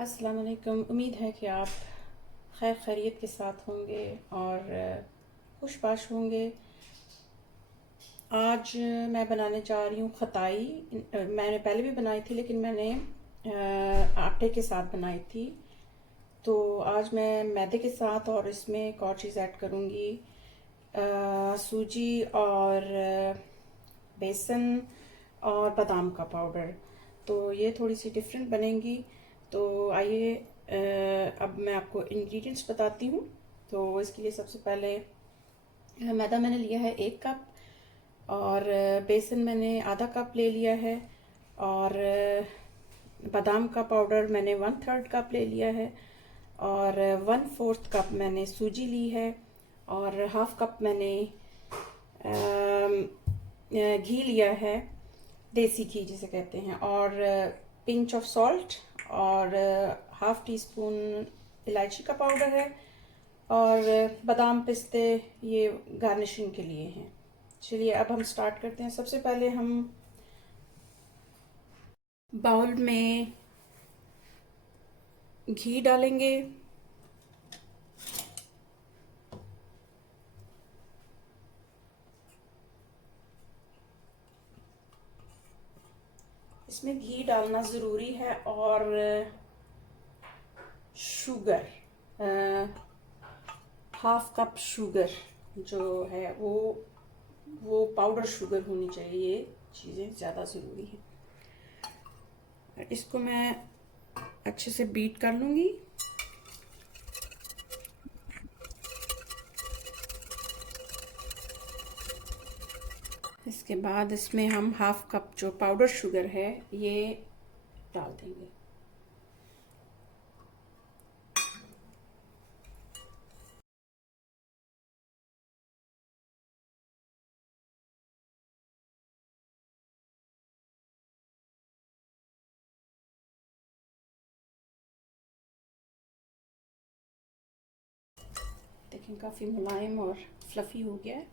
अस्सलाम वालेकुम। उम्मीद है कि आप खैर खैरियत के साथ होंगे और खुशबाश होंगे। आज मैं बनाने जा रही हूँ खताई। मैंने पहले भी बनाई थी लेकिन मैंने आटे के साथ बनाई थी। तो आज मैं मैदे के साथ और इसमें एक और चीज़ ऐड करूँगी, सूजी और बेसन और बादाम का पाउडर। तो ये थोड़ी सी डिफरेंट बनेंगी। तो आइए अब मैं आपको इंग्रेडिएंट्स बताती हूँ। तो इसके लिए सबसे पहले मैदा मैंने लिया है 1 कप, और बेसन मैंने आधा कप ले लिया है, और बादाम का पाउडर मैंने 1/3 कप ले लिया है, और 1/4 कप मैंने सूजी ली है, और हाफ कप मैंने घी लिया है, देसी घी जिसे कहते हैं, और पिंच ऑफ सॉल्ट, और हाफ टी स्पून इलायची का पाउडर है, और बादाम पिस्ते ये गार्निशिंग के लिए हैं। चलिए अब हम स्टार्ट करते हैं। सबसे पहले हम बाउल में घी डालेंगे। इसमें घी डालना ज़रूरी है, और शुगर, हाफ कप शुगर जो है वो पाउडर शुगर होनी चाहिए। ये चीज़ें ज़्यादा ज़रूरी हैं। इसको मैं अच्छे से बीट कर लूँगी। इसके बाद इसमें हम हाफ कप जो पाउडर शुगर है ये डाल देंगे। देखें काफ़ी मुलायम और फ्लफ़ी हो गया है।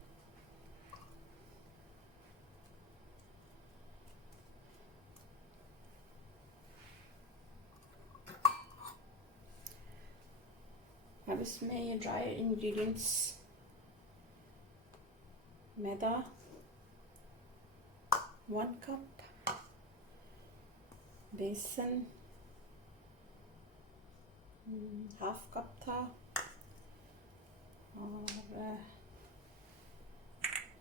अब इसमें ये ड्राई इंग्रेडिएंट्स, मैदा 1 कप, बेसन हाफ कप था, और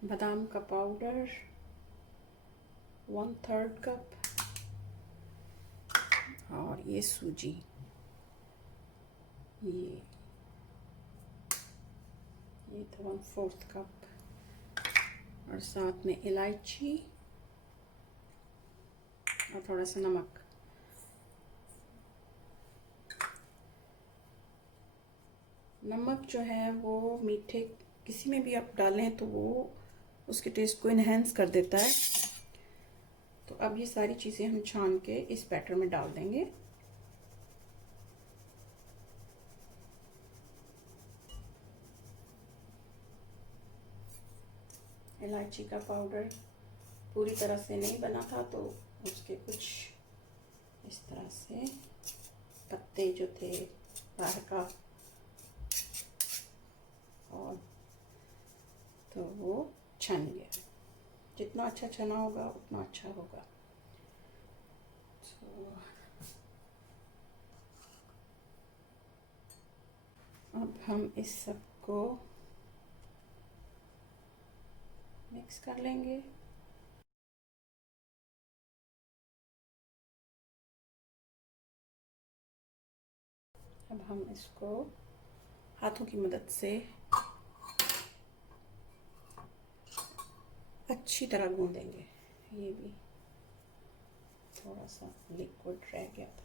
बादाम का पाउडर 1/3 कप, और ये सूजी ये था 1/4 कप, और साथ में इलायची और थोड़ा सा नमक। नमक जो है वो मीठे किसी में भी आप डालें तो वो उसके टेस्ट को इन्हेंस कर देता है। तो अब ये सारी चीज़ें हम छान के इस बैटर में डाल देंगे। इलायची का पाउडर पूरी तरह से नहीं बना था तो उसके कुछ इस तरह से पत्ते जो थे बाहर का, और तो वो छन गया। जितना अच्छा छना होगा उतना अच्छा होगा। तो अब हम इस सब को मिक्स कर लेंगे। अब हम इसको हाथों की मदद से अच्छी तरह गूंदेंगे। ये भी थोड़ा सा लिक्विड रह गया था।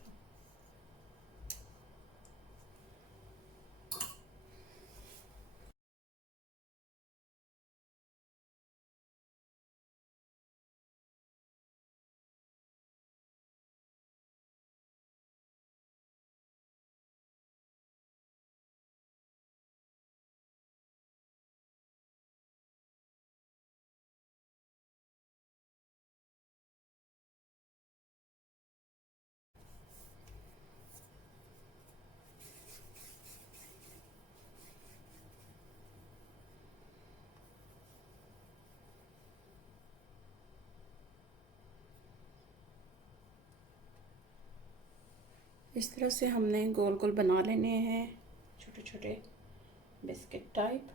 इस तरह से हमने गोल गोल बना लेने हैं, छोटे छोटे बिस्किट टाइप,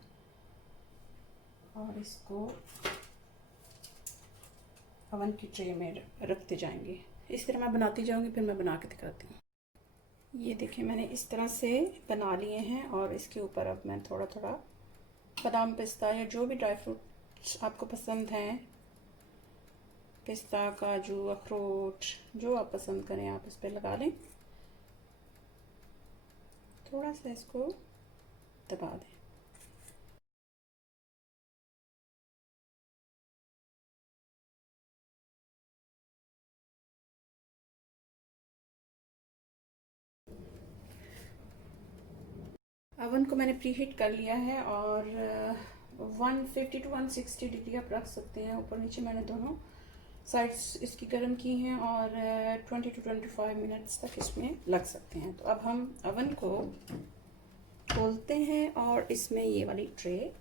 और इसको ओवन की ट्रे में रखते जाएंगे। इस तरह मैं बनाती जाऊंगी, फिर मैं बना के दिखाती हूँ। ये देखिए मैंने इस तरह से बना लिए हैं, और इसके ऊपर अब मैं थोड़ा थोड़ा बादाम, पिस्ता या जो भी ड्राई फ्रूट्स आपको पसंद हैं, पिस्ता, काजू, अखरोट, जो आप पसंद करें आप इस पर लगा लें। थोड़ा सा इसको दबा दें। अवन को मैंने प्री हीट कर लिया है, और 150 to 160 डिग्री आप रख सकते हैं। ऊपर नीचे मैंने दोनों साइड्स इसकी गर्म की हैं, और 20 to 25 मिनट्स तक इसमें लग सकते हैं। तो अब हम अवन को खोलते हैं, और इसमें ये वाली ट्रे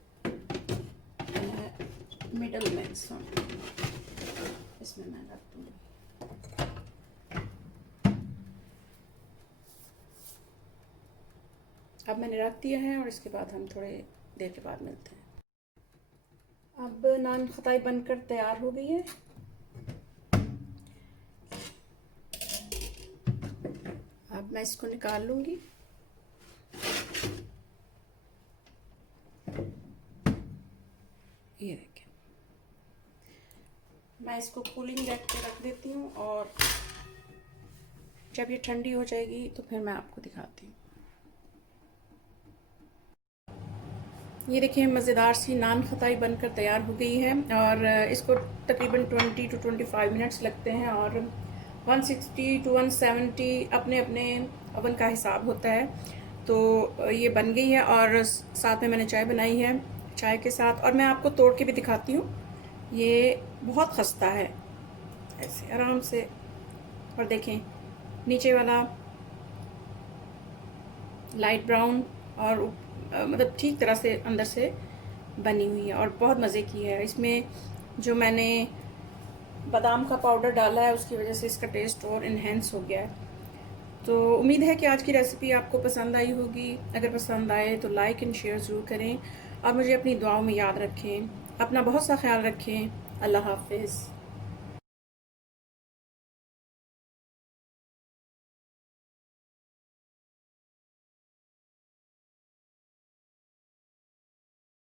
मिडल में इसमें मैं रख दूँगी। अब मैंने रख दिया है, और इसके बाद हम थोड़े देर के बाद मिलते हैं। अब नान खताई बनकर तैयार हो गई है। अब मैं इसको निकाल लूँगी। ये देखिए, मैं इसको कूलिंग रैक पे रख देती हूँ, और जब ये ठंडी हो जाएगी तो फिर मैं आपको दिखाती हूँ। ये देखिए मज़ेदार सी नान खताई बनकर तैयार हो गई है, और इसको तकरीबन 20 to 25 मिनट्स लगते हैं, और 160 to 170 अपने अपने ओवन का हिसाब होता है। तो ये बन गई है, और साथ में मैंने चाय बनाई है, चाय के साथ। और मैं आपको तोड़ के भी दिखाती हूँ। ये बहुत खस्ता है, ऐसे आराम से। और देखें नीचे वाला लाइट ब्राउन, और मतलब ठीक तरह से अंदर से बनी हुई है, और बहुत मज़े की है। इसमें जो मैंने बादाम का पाउडर डाला है उसकी वजह से इसका टेस्ट और इन्हेंस हो गया है। तो उम्मीद है कि आज की रेसिपी आपको पसंद आई होगी। अगर पसंद आए तो लाइक एंड शेयर ज़रूर करें, और मुझे अपनी दुआओं में याद रखें। अपना बहुत सा ख्याल रखें। अल्लाह हाफिज़।